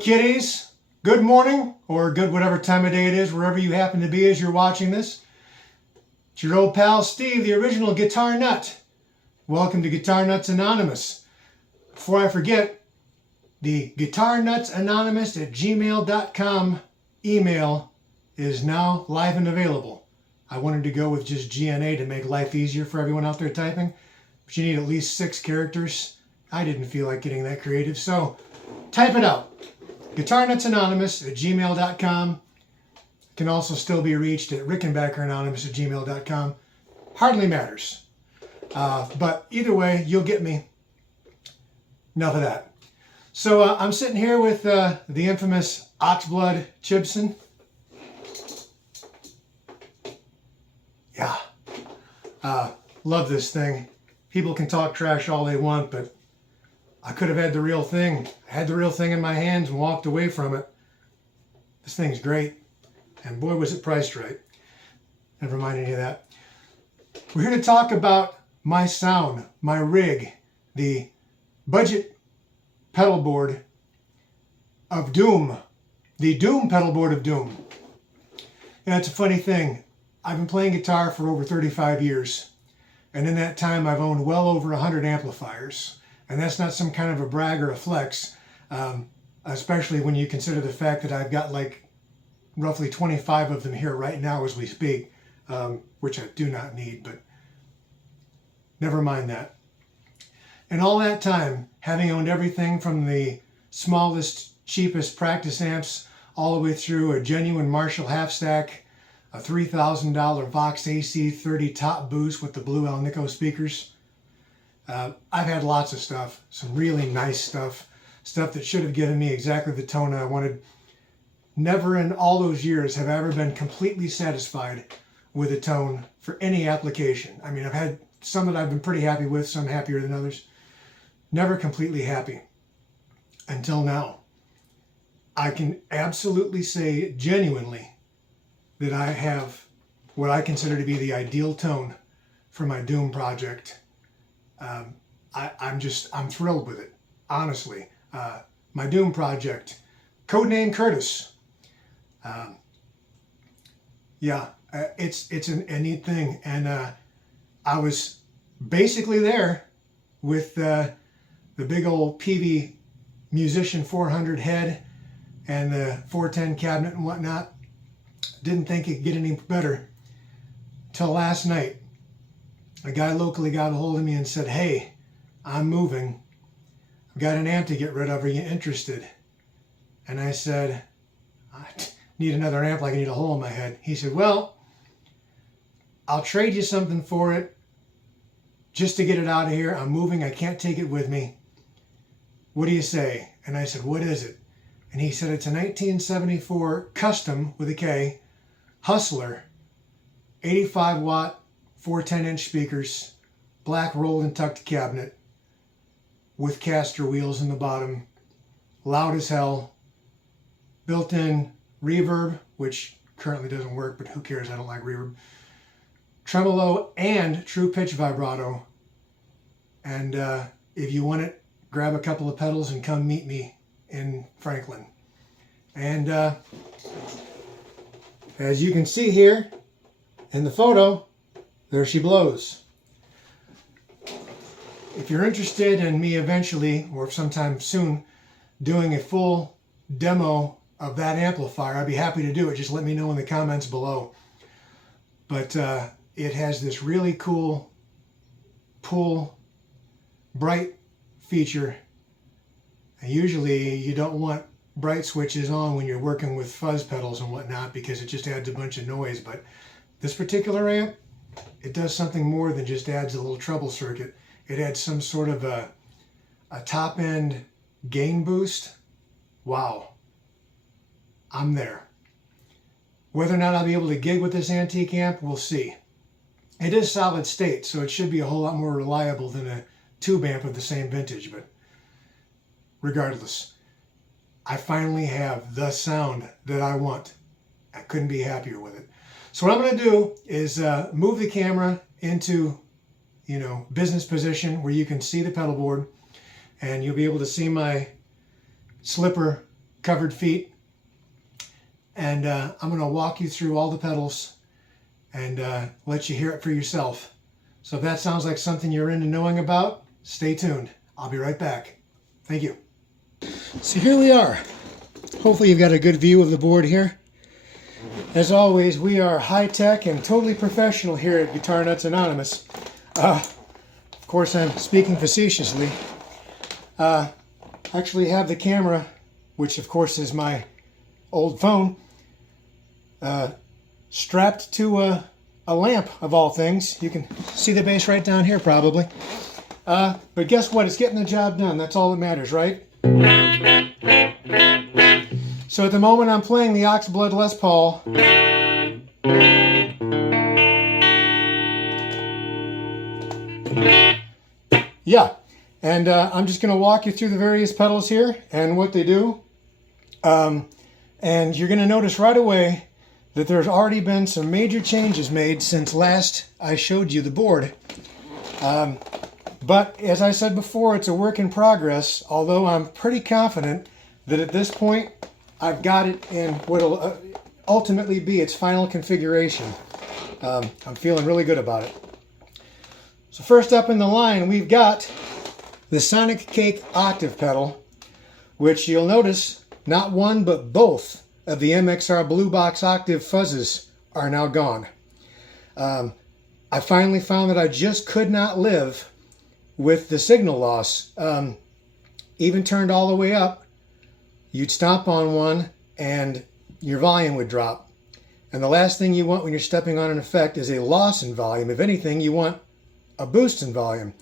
kiddies, good morning or good whatever time of day it is, wherever you happen to be as you're watching this. It's your old pal Steve, the original Guitar Nut. Welcome to Guitar Nuts Anonymous. Before I forget, the guitarnutsanonymous@gmail.com email is now live and available. I wanted to go with just GNA to make life easier for everyone out there typing, but you need at least 6 characters. I didn't feel like getting that creative, so type it out. guitarnutsanonymous@gmail.com. Can also still be reached at rickenbackeranonymous@gmail.com. Hardly matters. But either way, you'll get me. Enough of that. So I'm sitting here with the infamous Oxblood Chibson. Yeah. Love this thing. People can talk trash all they want, but I could have had the real thing. I had the real thing in my hands and walked away from it. This thing's great. And boy, was it priced right. Never mind any of that. We're here to talk about my sound, my rig, the budget pedalboard of doom. The doom pedalboard of doom. And it's a funny thing. I've been playing guitar for over 35 years. And in that time, I've owned well over 100 amplifiers. And that's not some kind of a brag or a flex, especially when you consider the fact that I've got like roughly 25 of them here right now as we speak, which I do not need, but never mind that. And all that time, having owned everything from the smallest, cheapest practice amps all the way through a genuine Marshall half stack, a $3,000 Vox AC30 top boost with the blue Alnico speakers. I've had lots of stuff, some really nice stuff that should have given me exactly the tone I wanted. Never in all those years have I ever been completely satisfied with a tone for any application. I mean, I've had some that I've been pretty happy with, some happier than others. Never completely happy until now. I can absolutely say genuinely that I have what I consider to be the ideal tone for my Doom project. I'm thrilled with it, honestly. My Doom project, codename Curtis. It's a neat thing, and I was basically there with the big old PV Musician 400 head and the 410 cabinet and whatnot. Didn't think it could get any better till last night. A guy locally got a hold of me and said, "Hey, I'm moving. I've got an amp to get rid of. Are you interested?" And I said, "I need another amp like I need a hole in my head." He said, "Well, I'll trade you something for it just to get it out of here. I'm moving. I can't take it with me. What do you say?" And I said, "What is it?" And he said, "It's a 1974 custom with a K Hustler, 85 watt, 410-inch speakers, black rolled and tucked cabinet with caster wheels in the bottom, loud as hell, built-in reverb, which currently doesn't work, but who cares, I don't like reverb, tremolo, and true pitch vibrato. And if you want it, grab a couple of pedals and come meet me in Franklin." And as you can see here in the photo, there she blows. If you're interested in me eventually, or sometime soon, doing a full demo of that amplifier, I'd be happy to do it. Just let me know in the comments below. But it has this really cool pull bright feature. And usually you don't want bright switches on when you're working with fuzz pedals and whatnot because it just adds a bunch of noise. But this particular amp, it does something more than just adds a little treble circuit. It adds some sort of a top end gain boost. Wow. I'm there. Whether or not I'll be able to gig with this antique amp, we'll see. It is solid state, so it should be a whole lot more reliable than a tube amp of the same vintage, but regardless, I finally have the sound that I want. I couldn't be happier with it. So what I'm going to do is move the camera into, business position where you can see the pedal board, and you'll be able to see my slipper covered feet. And I'm going to walk you through all the pedals and let you hear it for yourself. So if that sounds like something you're into knowing about, stay tuned. I'll be right back. Thank you. So here we are. Hopefully you've got a good view of the board here. As always, we are high-tech and totally professional here at Guitar Nuts Anonymous. Of course, I'm speaking facetiously. Actually have the camera, which of course is my old phone, strapped to a lamp of all things. You can see the bass right down here probably. But guess what? It's getting the job done. That's all that matters, right? So at the moment I'm playing the Oxblood Les Paul. Yeah, and I'm just going to walk you through the various pedals here and what they do. And you're going to notice right away that there's already been some major changes made since last I showed you the board. But as I said before, it's a work in progress, although I'm pretty confident that at this point I've got it in what will ultimately be its final configuration. I'm feeling really good about it. So first up in the line, we've got the Sonic Cake octave pedal, which you'll notice not one but both of the MXR Blue Box octave fuzzes are now gone. I finally found that I just could not live with the signal loss. Even turned all the way up, you'd stomp on one and your volume would drop. And the last thing you want when you're stepping on an effect is a loss in volume. If anything, you want a boost in volume.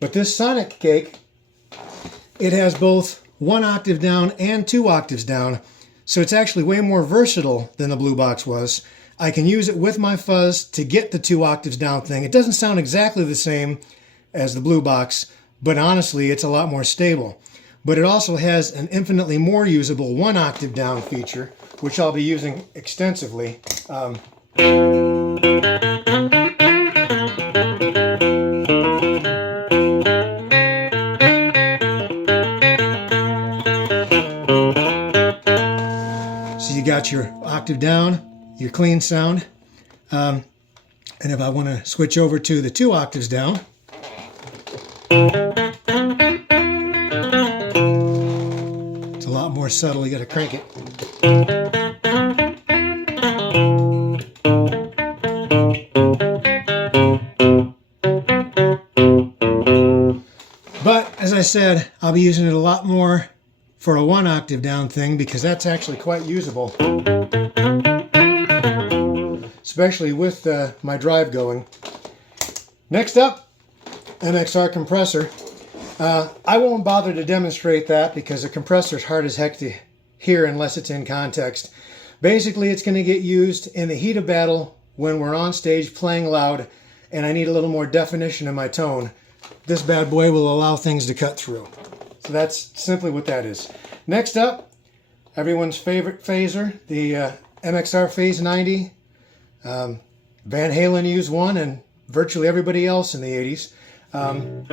But this Sonic Cake, it has both 1 octave down and 2 octaves down. So it's actually way more versatile than the Blue Box was. I can use it with my fuzz to get the 2 octaves down thing. It doesn't sound exactly the same as the Blue Box, but honestly, it's a lot more stable. But it also has an infinitely more usable 1 octave down feature, which I'll be using extensively. So you got your octave down, your clean sound. And if I want to switch over to the 2 octaves down, it's a lot more subtle. You got to crank it. But as I said, I'll be using it a lot more for a 1 octave down thing because that's actually quite usable, especially with my drive going. Next up, MXR compressor. I won't bother to demonstrate that because the compressor's hard as heck to hear unless it's in context. Basically, it's going to get used in the heat of battle when we're on stage playing loud and I need a little more definition in my tone. This bad boy will allow things to cut through. So that's simply what that is. Next up, everyone's favorite phaser, the MXR Phase 90. Van Halen used one and virtually everybody else in the 80s. I'm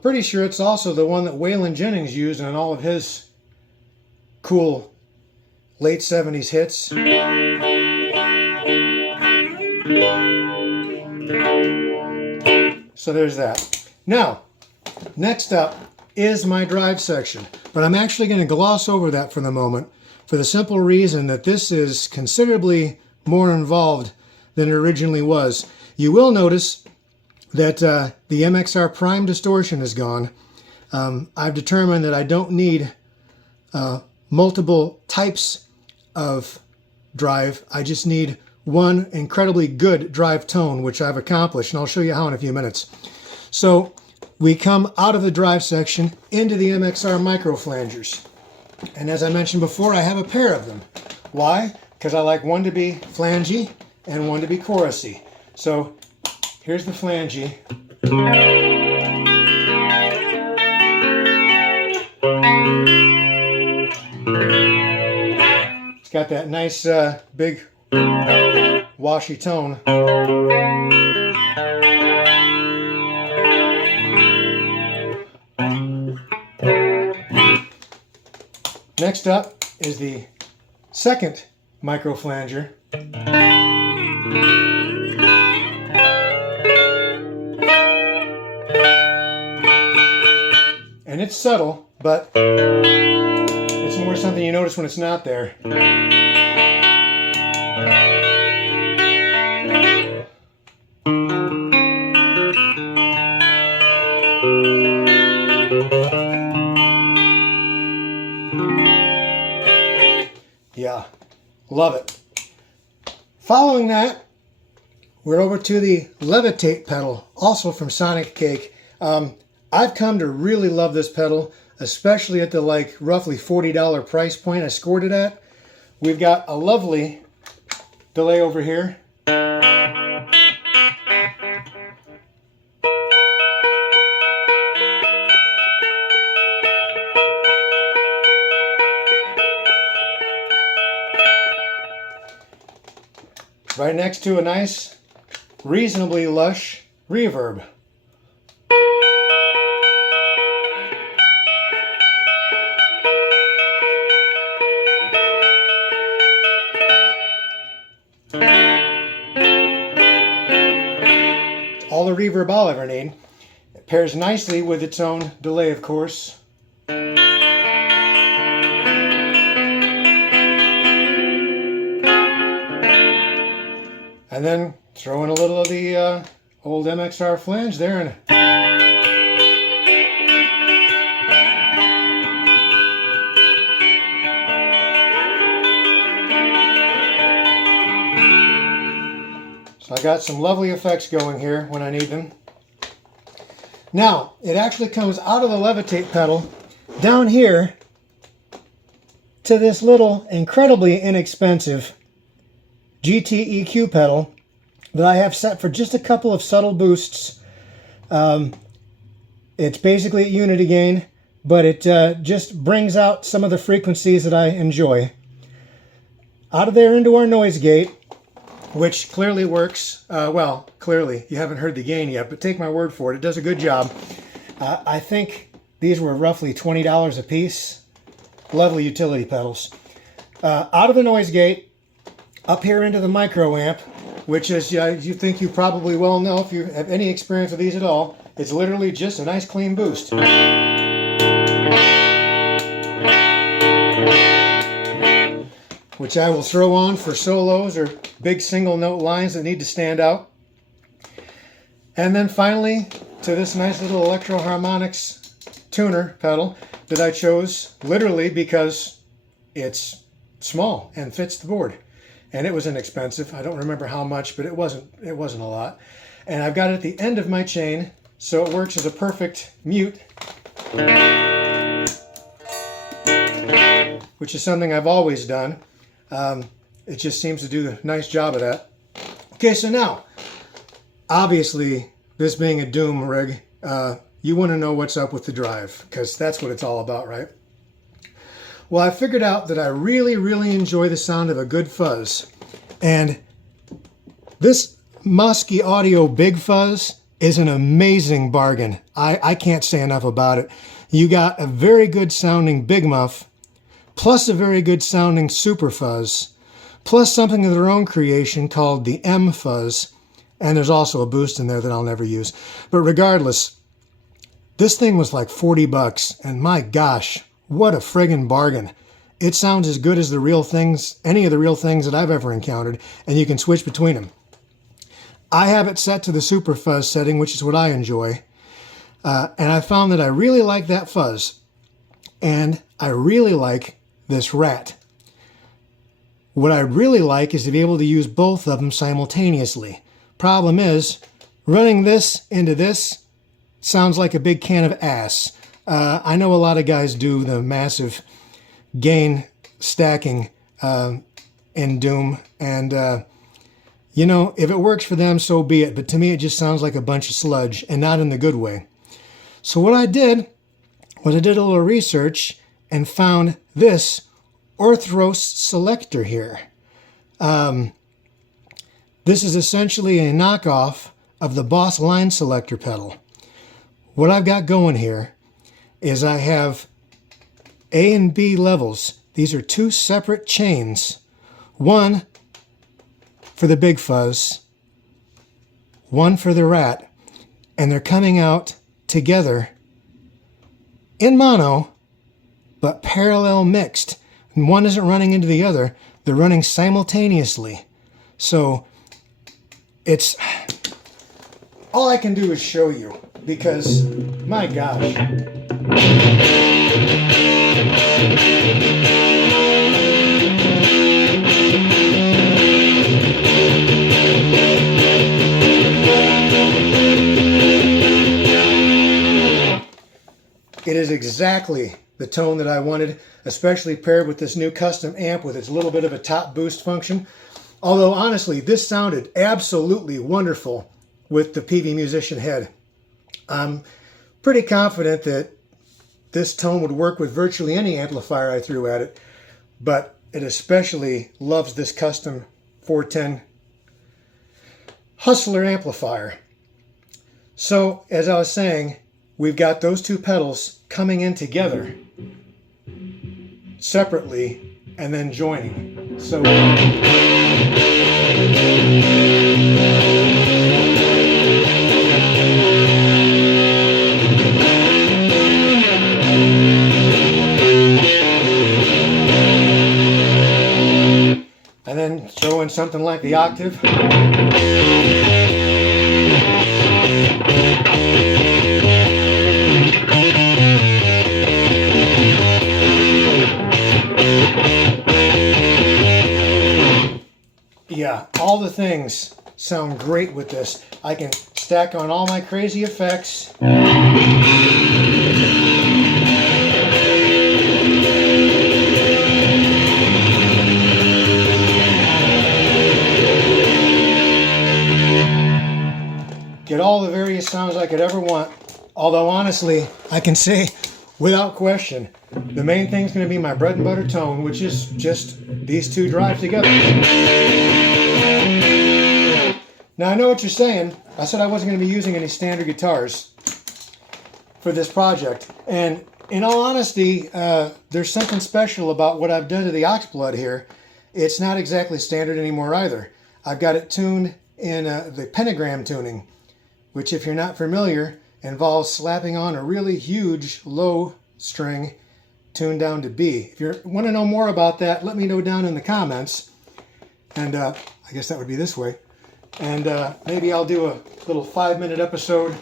pretty sure it's also the one that Waylon Jennings used on all of his cool late 70s hits. So there's that. Now, next up is my drive section, but I'm actually going to gloss over that for the moment for the simple reason that this is considerably more involved than it originally was. You will notice that the MXR Prime distortion is gone. I've determined that I don't need multiple types of drive. I just need one incredibly good drive tone, which I've accomplished, and I'll show you how in a few minutes. So we come out of the drive section into the MXR micro flangers. And as I mentioned before, I have a pair of them. Why? Because I like one to be flangey and one to be chorusy. So here's the flangey. It's got that nice big washy tone. Next up is the second micro flanger. And it's subtle, but it's more something you notice when it's not there. Yeah, love it. Following that, we're over to the Levitate pedal, also from Sonic Cake. I've come to really love this pedal, especially at the roughly $40 price point I scored it at. We've got a lovely delay over here. Right next to a nice, reasonably lush reverb. All the reverb I'll ever need. It pairs nicely with its own delay, of course. And then throw in a little of the old MXR flange there. And so I got some lovely effects going here when I need them. Now, it actually comes out of the Levitate pedal down here to this little incredibly inexpensive GT EQ pedal that I have set for just a couple of subtle boosts. It's basically a unity gain, but it just brings out some of the frequencies that I enjoy. Out of there into our noise gate, which clearly works. Well, clearly, you haven't heard the gain yet, but take my word for it, it does a good job. I think these were roughly $20 a piece. Lovely utility pedals. Out of the noise gate, up here into the micro amp, which is, you think you probably well know if you have any experience with these at all, it's literally just a nice clean boost. Which I will throw on for solos or big single note lines that need to stand out. And then finally to this nice little Electro Harmonics tuner pedal that I chose literally because it's small and fits the board. And it was inexpensive. I don't remember how much, but it wasn't a lot. And I've got it at the end of my chain, so it works as a perfect mute, which is something I've always done. It just seems to do a nice job of that. Okay, so now, obviously, this being a Doom rig, you want to know what's up with the drive, because that's what it's all about, right? Well, I figured out that I really, really enjoy the sound of a good fuzz. And this Muskie Audio Big Fuzz is an amazing bargain. I can't say enough about it. You got a very good sounding Big Muff, plus a very good sounding Super Fuzz, plus something of their own creation called the M Fuzz. And there's also a boost in there that I'll never use. But regardless, this thing was like 40 bucks. And my gosh, what a friggin' bargain. It sounds as good as the real things, any of the real things that I've ever encountered, and you can switch between them. I have it set to the Super Fuzz setting, which is what I enjoy. And I found that I really like that fuzz. And I really like this Rat. What I really like is to be able to use both of them simultaneously. Problem is, running this into this sounds like a big can of ass. I know a lot of guys do the massive gain stacking in Doom, and you know, if it works for them, so be it. But to me, it just sounds like a bunch of sludge, and not in the good way. So what I did was I did a little research and found this Orthros selector here. This is essentially a knockoff of the Boss line selector pedal. What I've got going here is I have A and B levels. These are two separate chains. One for the big fuzz, one for the rat, and they're coming out together in mono, but parallel mixed. And one isn't running into the other, they're running simultaneously. So it's, all I can do is show you, because my gosh. It is exactly the tone that I wanted, especially paired with this new custom amp with its little bit of a top boost function. Although honestly, this sounded absolutely wonderful with the PV Musician head. I'm pretty confident that this tone would work with virtually any amplifier I threw at it, but it especially loves this custom 410 Hustler amplifier. So, as I was saying, we've got those two pedals coming in together separately and then joining. So and then throw in something like the octave. Yeah, all the things sound great with this. I can stack on all my crazy effects. Get all the various sounds I could ever want. Although honestly, I can say without question, the main thing is going to be my bread and butter tone, which is just these two drives together. Now I know what you're saying. I said I wasn't going to be using any standard guitars for this project. And in all honesty, there's something special about what I've done to the Oxblood here. It's not exactly standard anymore either. I've got it tuned in the pentagram tuning, which if you're not familiar, involves slapping on a really huge low string tuned down to B. If you want to know more about that, let me know down in the comments. And I guess that would be this way. And maybe I'll do a little 5-minute episode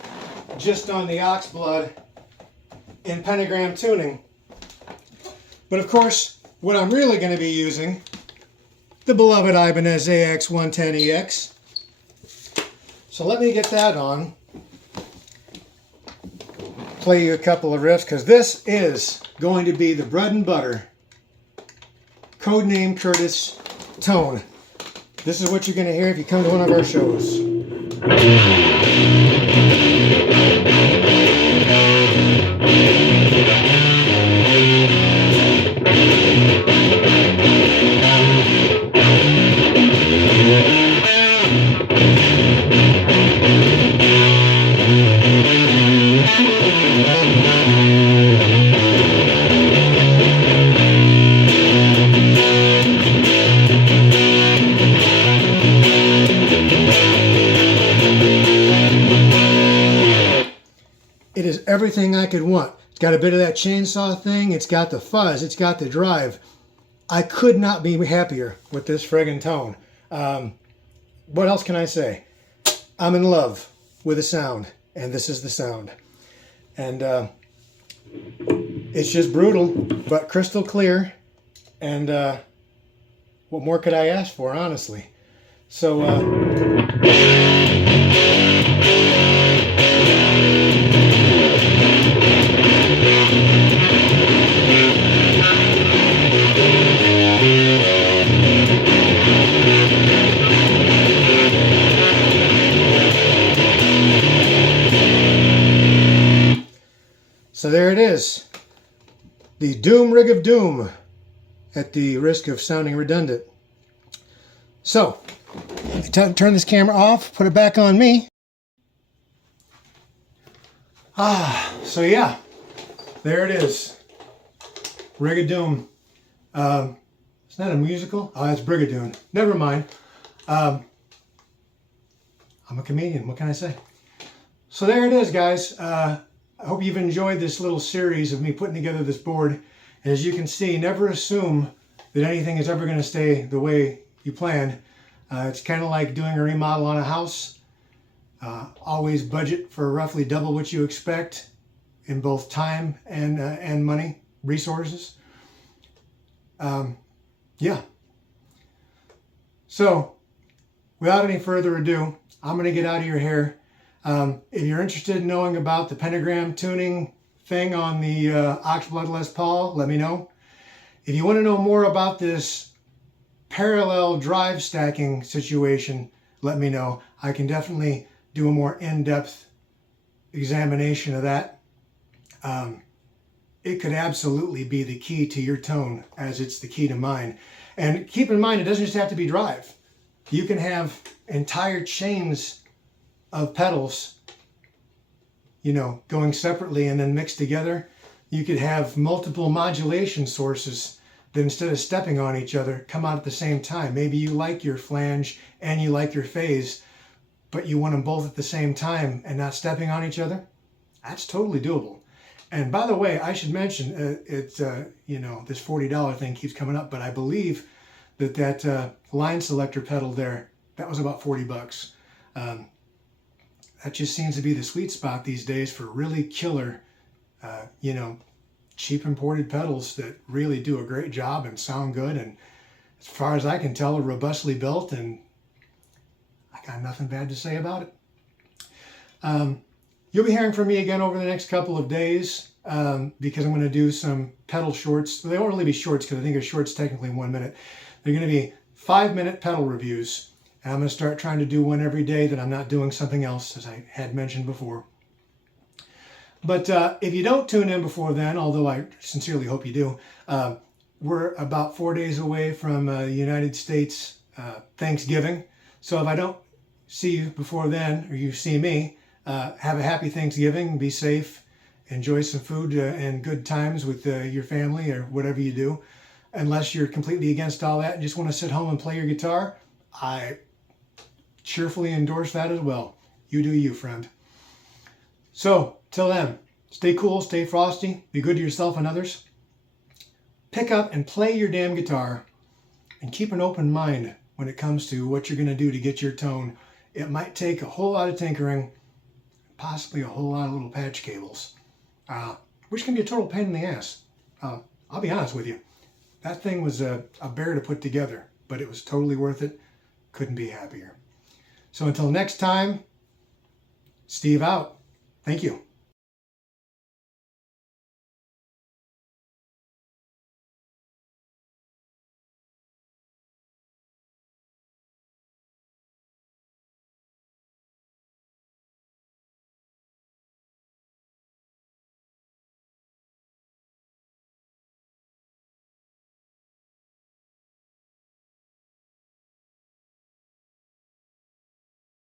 just on the Oxblood in pentagram tuning. But of course, what I'm really going to be using, the beloved Ibanez AX110EX. So let me get that on. Play you a couple of riffs, because this is going to be the bread and butter Codename Curtis tone. This is what you're going to hear if you come to one of our shows. It is everything I could want. It's got a bit of that chainsaw thing. It's got the fuzz. It's got the drive. I could not be happier with this friggin' tone. What else can I say? I'm in love with the sound, and this is the sound. And it's just brutal, but crystal clear. And what more could I ask for, honestly? So, so there it is, the Doom Rig of Doom, at the risk of sounding redundant. So, turn this camera off, put it back on me. So yeah, there it is. Brigadoon. It's not a musical. Oh, that's Brigadoon. Never mind. I'm a comedian. What can I say? So there it is, guys. I hope you've enjoyed this little series of me putting together this board. And as you can see, never assume that anything is ever going to stay the way you planned. It's kind of like doing a remodel on a house. Always budget for roughly double what you expect in both time and money, resources. Yeah. So, without any further ado, I'm going to get out of your hair. If you're interested in knowing about the pentagram tuning thing on the Oxblood Les Paul, let me know. If you want to know more about this parallel drive stacking situation, let me know. I can definitely do a more in-depth examination of that. It could absolutely be the key to your tone as it's the key to mine. And keep in mind, it doesn't just have to be drive. You can have entire chains of pedals, you know, going separately and then mixed together. You could have multiple modulation sources that instead of stepping on each other, come out at the same time. Maybe you like your flange and you like your phase, but you want them both at the same time and not stepping on each other. That's totally doable. And by the way, I should mention, you know, this $40 thing keeps coming up, but I believe that line selector pedal there, that was about 40 bucks. That just seems to be the sweet spot these days for really killer, you know, cheap imported pedals that really do a great job and sound good. And as far as I can tell, are robustly built, and I got nothing bad to say about it. You'll be hearing from me again over the next couple of days because I'm going to do some pedal shorts. They won't really be shorts because I think a short's technically 1 minute. They're going to be 5-minute pedal reviews. And I'm going to start trying to do one every day that I'm not doing something else, as I had mentioned before. But if you don't tune in before then, although I sincerely hope you do, we're about 4 days away from United States Thanksgiving. So if I don't see you before then, or you see me, have a happy Thanksgiving, be safe, enjoy some food and good times with your family or whatever you do. Unless you're completely against all that and just want to sit home and play your guitar, I cheerfully endorse that as well. You do you, friend. So, till then, stay cool, stay frosty, be good to yourself and others. Pick up and play your damn guitar and keep an open mind when it comes to what you're going to do to get your tone. It might take a whole lot of tinkering, possibly a whole lot of little patch cables, which can be a total pain in the ass. I'll be honest with you. That thing was a bear to put together, but it was totally worth it. Couldn't be happier. So until next time, Steve out. Thank you.